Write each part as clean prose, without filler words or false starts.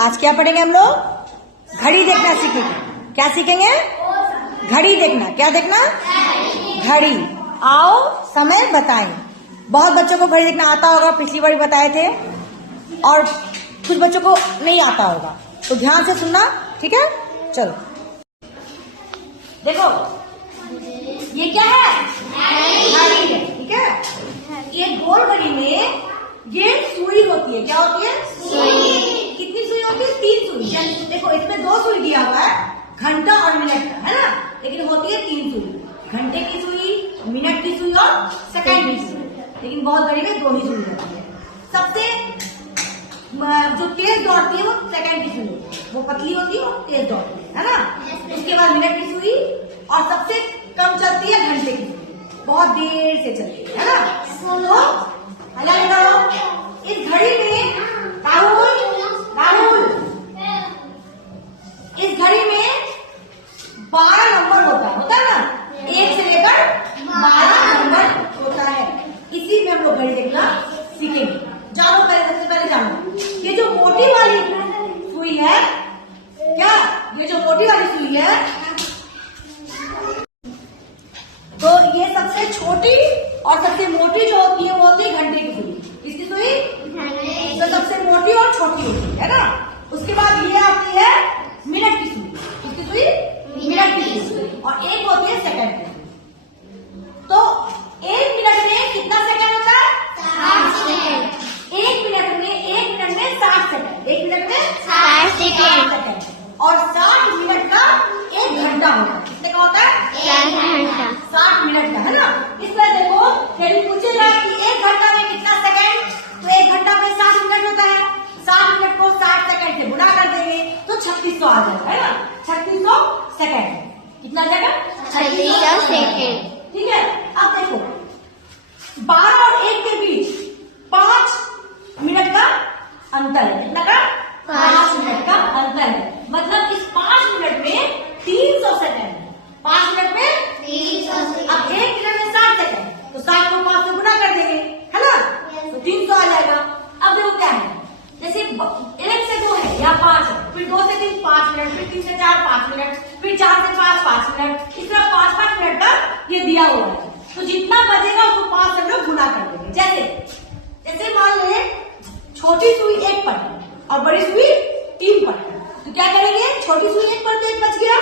आज क्या पढ़ेंगे हम लोग? घड़ी देखना सीखेंगे। क्या सीखेंगे? घड़ी देखना। क्या देखना? घड़ी। आओ समय बताएं। बहुत बच्चों को घड़ी देखना आता होगा, पिछली बार बताए थे, और कुछ बच्चों को नहीं आता होगा, तो ध्यान से सुनना, ठीक है? चलो देखो, ये क्या है? घड़ी है, ठीक है? ये गोल घड़ी में ये सुई होती है। क्या होती है? सुई। कितनी सुई होती है? 3 सुई। देखो इसमें 2 सुई दिया हुआ है, घंटा और मिनट का, है ना? लेकिन होती है 3 सुई, घंटे की सुई, मिनट की सुई और सेकंड की सुई। लेकिन बहुत बड़ी में 2 ही सुई होती है। सबसे जो तेज दौड़ती है वो सेकंड की सुई होती है, वो पतली होती है और तेज दौड़ती है ना? उसके बाद मिनट की सुई, और सबसे कम चलती है घंटे की सुई, बहुत देर से चलती है ना? तो इस घड़ी में राहुल इस घड़ी में 12 नंबर होता है ना? 1 से लेकर 12 नंबर होता है। इसी में हम लोग घड़ी देखना सीखेंगे। जानो पहले, सबसे पहले जानो, ये जो मोटी वाली सुई है, क्या ये जो मोटी वाली सुई है, तो ये सबसे छोटी और सबसे मोटी जो होती है वो होती है घंटे की सुई। किसकी सुई? तो सबसे मोटी और छोटी होती है ना? उसके बाद ये आती है मिनट की सुई। किसकी सुई? मिनट की सुई। और एक होती है सेकंड की सुई। तो 1 मिनट में कितना सेकंड होता है? 60 सेकंड। 1 मिनट में 60 सेकंड। 1 मिनट में 60 सेकंड। और 60 मिनट का 1 घंटा होता है। कितने का होता है? 1 घंटा। 60 मिनट का, है ना? इस तरह देखो, यदि पूछेगा कि 1 घंटा में कितना सेकंड, तो 1 घंटा में 60 मिनट होता है। 60 मिनट को 60 सेकंड से गुणा कर देंगे तो 3600 आ जाएगा, है ना? 3600 सेकंड। कितना आ जाएगा? 3600 सेकंड। ठीक है? अब देखो, 12 और 1 के बीच 5 मिनट का अंतर है। कितना का? 5 मिनट का अंतर है। मतलब इस 5 मिनट में 300 सेकंड है। 5 मिनट में 300 सेकंड। अब 1 मिनट में 60 सेकंड, तो 60 को 5 से गुणा कर देंगे, है ना? तो 300 आ जाएगा। अब देखो क्या है, जैसे 1 से 2 है या 5 है, फिर 2 से 3 5 मिनट, फिर 3 से 4 5 मिनट, फिर 4 से 5 5 मिनट, इस तरह 5-5 मिनट तक ये दिया हुआ है। तो जितना बचेगा उसको 5 से हम लोग गुणा कर देंगे। जैसे मान ले छोटी सुई 1 पर है और बड़ी सुई 3 पर है, तो क्या करेंगे? छोटी सुई 1 पर, तो 1 बच गया।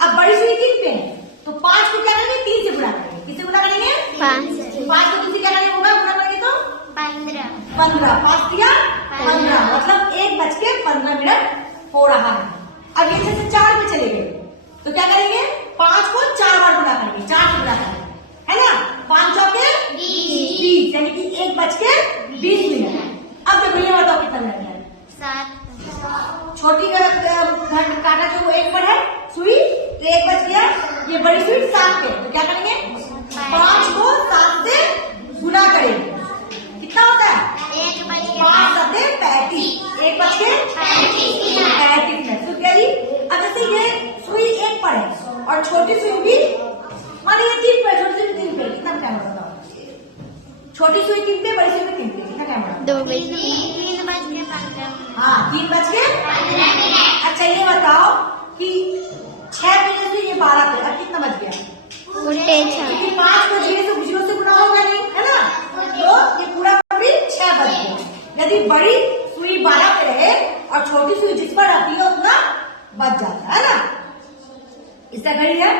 अब बड़ी सुई 3 पे है, तो 5 को क्या करेंगे? 3 से गुणा करेंगे। किससे गुणा करेंगे? 5 को 3 से क्या करेंगे? गुणा करेंगे तो 15। 5 दिया 15, मतलब 1 बज के 15 मिनट हो रहा है। अब ये जैसे 4 पे चले गए, तो क्या करेंगे? 5 को 4 बार गुणा करेंगे, 4 से गुणा करेंगे, है ना? 5 चौके 20, यानी कि 1 बज के 20 मिनट। अब देखो, ये बताओ कितना मिनट है? 7। छोटी काटा जो 1 पर है सुई, तो 1 बच गया। ये बड़ी सुई 7 पे, तो क्या करेंगे? 5 को 7 से गुणा करेंगे। कितना होता है? 1 बच के 5 7 35, 1 बच के 35 मिनट। तो क्या जी? अब जैसे ये सुई 1 पर है और छोटी सुई भी, मानिए ये 3 पे, छोटी सुई 3 पे, कितना टाइम होता है? छोटी सुई 3 पे, बड़ी सुई में 3 पे, कितना टाइम होता है? 3 बज के 15। हाँ, 3 बज के 15 मिनट। अच्छा ये बताओ कि 6 पे सुई, ये 12 पे, अब कितना बच गया? क्योंकि 5 को 0 से गुणा होगा नहीं, है ना? तो ये पूरा 6 बच गया। यदि बड़ी सुई 12 पे रहे और छोटी सुई जिस पर रहती है उतना बच जाता है ना? इसका घड़ी है।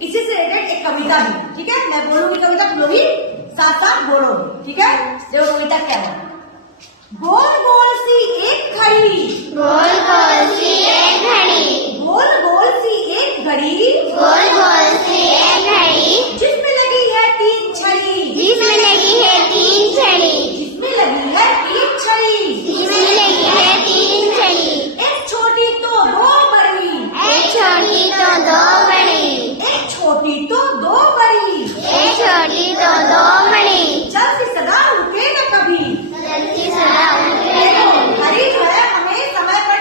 इसी से रिलेटेड एक कविता भी, ठीक है? मैं बोलूंगी कविता, तुम लोग भी साथ साथ बोलोगे, ठीक है? देखो कविता क्या है। गोल गोल सी एक घड़ी, गोल गोल सी एक घड़ी, गोल गोल सी एक घड़ी, गोल गोल सी एक घड़ी, जिसमें लगी है 3 छड़ी, जिसमें लगी है 3 छड़ी, जिसमें लगी है 3 छड़ी, जिसमें लगी है 3 छड़ी, एक छोटी तो 2 बड़ी, एक छोटी तो 2 बड़ी, एक छोटी तो 2 बड़ी, एक छोटी तो 2 बड़ी, जल्दी सदा रुके न कभी। जल्दी सदा उठे। घड़ी जो है हमें समय पर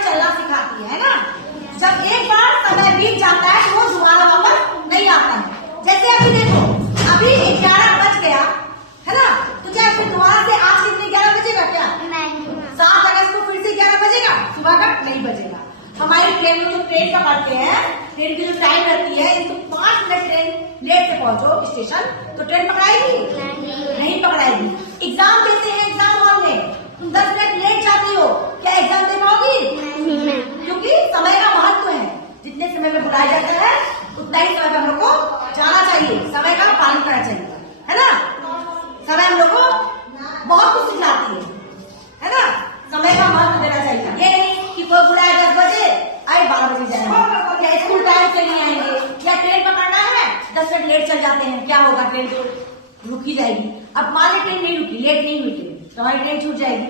हमारी ट्रेन में जो ट्रेन पकड़ते हैं, ट्रेन की जो टाइम रहती है, इनको 5 मिनट ट्रेन लेट से पहुंचो स्टेशन, तो ट्रेन पकड़ाएगी? नहीं पकड़ाएगी। एग्जाम देते हैं, एग्जाम हॉल में तुम 10 मिनट लेट जाती हो, क्या एग्जाम दे पाओगी? क्योंकि समय का महत्व है। जितने समय में बुलाया जाता है उतना ही समय में हम लोग को जाना चाहिए, समय का पालन करना चाहिए, है ना। समय हम लोग को बहुत कुछ सिखाती है ना। समय का महत्व देना चाहिए। ये नहीं कि कोई बुलाए 10 बजे आए 12 बजे जाएंगे, या स्कूल टाइम से नहीं आएंगे, या ट्रेन पकड़ना है 10 मिनट लेट चल जाते हैं, क्या होगा? ट्रेन तो रुकी जाएगी। अब मान ली ट्रेन नहीं रुकी, लेट नहीं हुई ट्रेन, तो हमारी ट्रेन छूट जाएगी।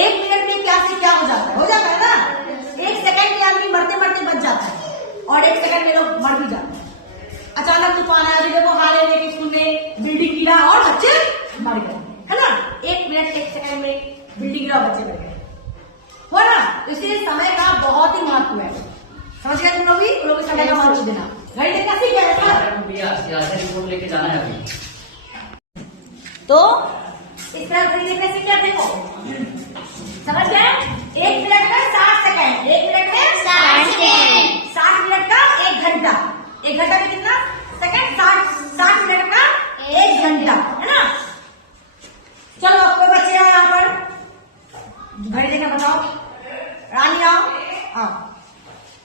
1 मिनट में क्या से क्या हो जाता है? हो जाता है ना। 1 सेकंड में आदमी मरते मरते बच जाता है, और 1 सेकंड में लोग मर भी जाते हैं। अचानक तूफान आया, देखो हाल के स्कूल में बिल्डिंग गिरा और बच्चे मर गए, है ना। 1 मिनट 1 सेकंड में बिल्डिंग गिरा, बच्चे मर गए, हो ना। इसलिए समय का बहुत ही महत्व है। समझ गए तुम लोग भी? तुम लोग समय का महत्व देना। घड़ी देखना सीख गए रिपोर्ट लेके जाना है अभी, तो इस तरह घड़ी देखने से क्या देखो, समझ गए? 1 मिनट में 60 सेकंड, 1 मिनट में 60 सेकंड, 60 मिनट का 1 घंटा, 1 घंटा में कितना सेकंड? 60 मिनट का 1 घंटा, है ना। चलो अब कोई बच्चे आओ यहाँ पर, घड़ी देखना बताओ। रानी आओ, हाँ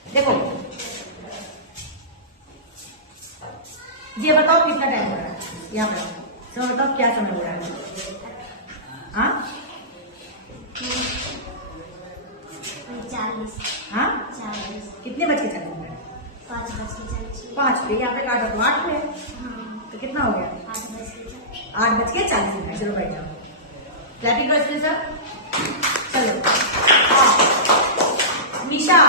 देखो, ये बताओ कितना टाइम हो रहा है यहाँ पर, समय बताओ क्या समय हो रहा है? हाँ 40, हाँ 40, कितने बज के चले गए? 5 बज के 40, 5 पे, यहाँ पे काटो तो 8 पे, हाँ, तो कितना हो गया? 8 बज के 40। 8:40। चलो बैठ जाओ, क्लैपिंग करो इसके सर। चलो निशा,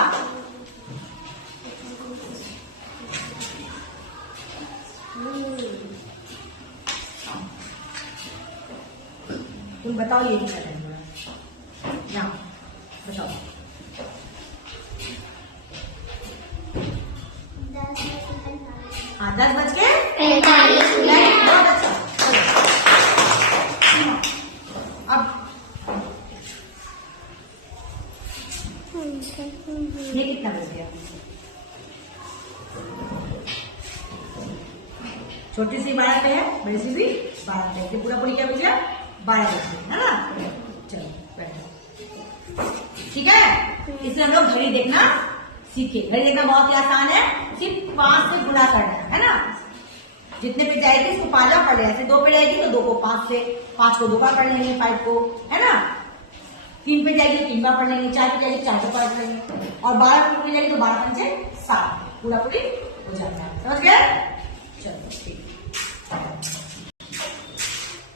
तुम बताओ ये कितना टाइम हो रहा है? ना बताओ। 10 बज के 45 मिनट। बहुत अच्छा। चलो अब ये कितना बज गया? छोटी सी 12 पे है, बड़ी सी भी 12 पे है, पूरा पूरी क्या बज गया? 12 बज गया, है ना। चलो बैठो, ठीक है। इसलिए हम लोग घड़ी देखना सीखे। घड़ी देखना बहुत ही आसान है, सिर्फ 5 से गुणा करना है ना। जितने पे जाएगी उसको 5 बार पढ़ लेना, ऐसे 2 पे जाएगी तो 2 को 5 से, 5 को 2 बार पढ़ लेंगे, 5 को, है ना। 3 पे जाएगी तो 3 बार पढ़ लेंगे, 4 पे जाएगी 4 बार पढ़ लेंगे, और 12 पे जाएगी तो 12 पंचे 7, पूरा पूरी हो जाता है। समझ गए? चलो ठीक है।